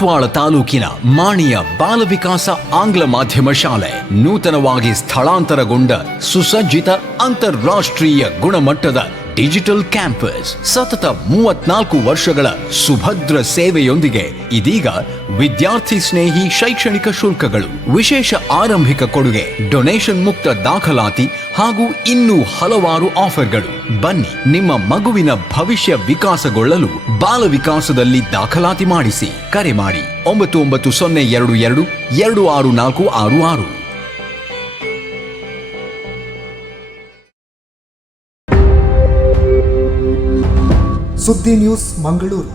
ಬಂಟ್ವಾಳ ತಾಲೂಕಿನ ಮಾಣಿಯ ಬಾಲ ವಿಕಾಸ ಆಂಗ್ಲ ಮಾಧ್ಯಮ ಶಾಲೆ ನೂತನವಾಗಿ ಸ್ಥಳಾಂತರಗೊಂಡ ಸುಸಜ್ಜಿತ ಅಂತಾರಾಷ್ಟ್ರೀಯ ಗುಣಮಟ್ಟದ ಡಿಜಿಟಲ್ ಕ್ಯಾಂಪಸ್ ಸತತ 34 ವರ್ಷಗಳ ಸುಭದ್ರ ಸೇವೆಯೊಂದಿಗೆ ಇದೀಗ ವಿದ್ಯಾರ್ಥಿ ಸ್ನೇಹಿ ಶೈಕ್ಷಣಿಕ ಶುಲ್ಕಗಳು, ವಿಶೇಷ ಆರಂಭಿಕ ಕೊಡುಗೆ, ಡೊನೇಷನ್ ಮುಕ್ತ ದಾಖಲಾತಿ ಹಾಗೂ ಇನ್ನೂ ಹಲವಾರು ಆಫರ್ಗಳು. ಬನ್ನಿ, ನಿಮ್ಮ ಮಗುವಿನ ಭವಿಷ್ಯ ವಿಕಾಸಗೊಳ್ಳಲು ಬಾಲ ವಿಕಾಸದಲ್ಲಿ ದಾಖಲಾತಿ ಮಾಡಿಸಿ. ಕರೆ ಮಾಡಿ 990222 26466. ಸುದ್ದಿ ನ್ಯೂಸ್ ಮಂಗಳೂರು.